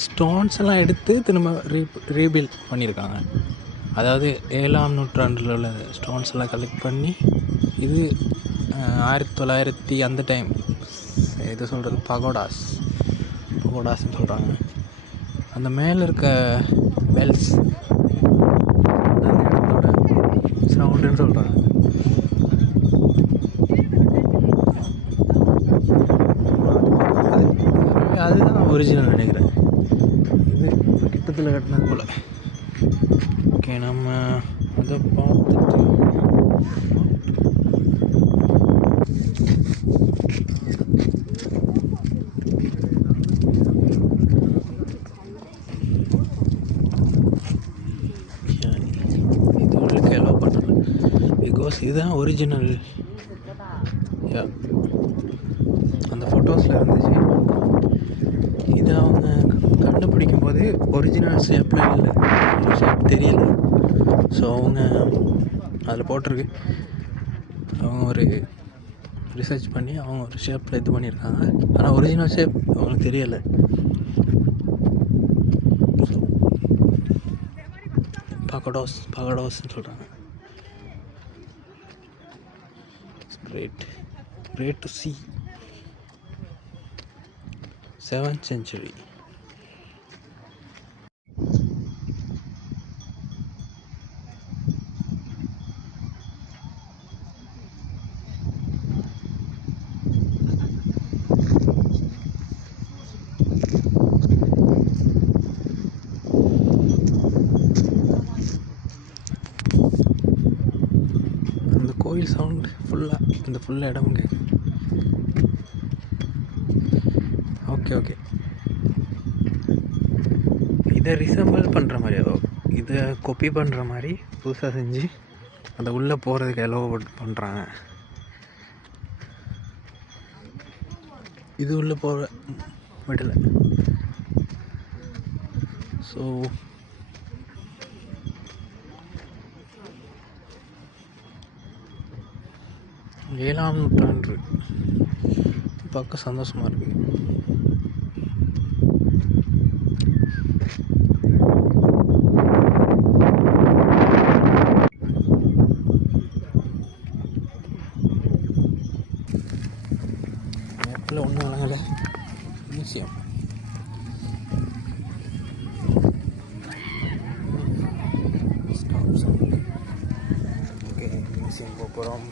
Stones எல்லாம் எடுத்து திரும்ப ரீபில்ட் பண்ணியிருக்காங்க. அதாவது 7ஆம் நூற்றாண்டில் உள்ள ஸ்டோன்ஸ் எல்லாம் கலெக்ட் பண்ணி இது 1900 அந்த டைம் இது சொல்கிறது பகோடாஸ்ன்னு சொல்கிறாங்க. அந்த மேலே இருக்க பெல்ஸ் அந்த இடத்தோட சவுண்டுன்னு சொல்கிறாங்க. அதுதான் ஒரிஜினல் நினைக்கிறேன். இது கிட்டத்தில் கட்டினது போல். ஓகே, நம்ம அதை பார்த்துட்டு இது உங்களுக்கு எலோ பண்ணுறேன் பிகாஸ் இதுதான் ஒரிஜினல். அந்த ஃபோட்டோஸில் இருந்துச்சு. இது அவங்க கண்டுபிடிக்கும் போது ஒரிஜினல் ஷேப்பில் இல்லை, ஷேப் தெரியலை. ஸோ அவங்க அதில் போட்டிருக்கு, அவங்க ஒரு ரிசர்ச் பண்ணி அவங்க ஒரு ஷேப்பில் இது பண்ணியிருக்காங்க. ஆனால் ஒரிஜினல் ஷேப் அவங்களுக்கு தெரியலை. பகடோஸ்ன்னு சொல்கிறாங்க. Great to see. 7th century. அந்த கோயில் சவுண்ட் ஃபுல்லாக இடமும் கேட்குது. ஓகே இதை ரிசம்பிள் பண்ணுற மாதிரி, இதை காப்பி பண்ணுற மாதிரி புதுசாக செஞ்சு அதை உள்ளே போகிறதுக்கு அலோவ் பண்ணுறாங்க. இது உள்ளே போகிற விடலை. ஸோ ஏழாம் நூற்றாண்டு பார்க்க சந்தோஷமாக இருக்குது. மேப்பில் ஒன்றும் வழங்கலை. மியூசியம் ஓகே, மியூசியம் போகிறோம்.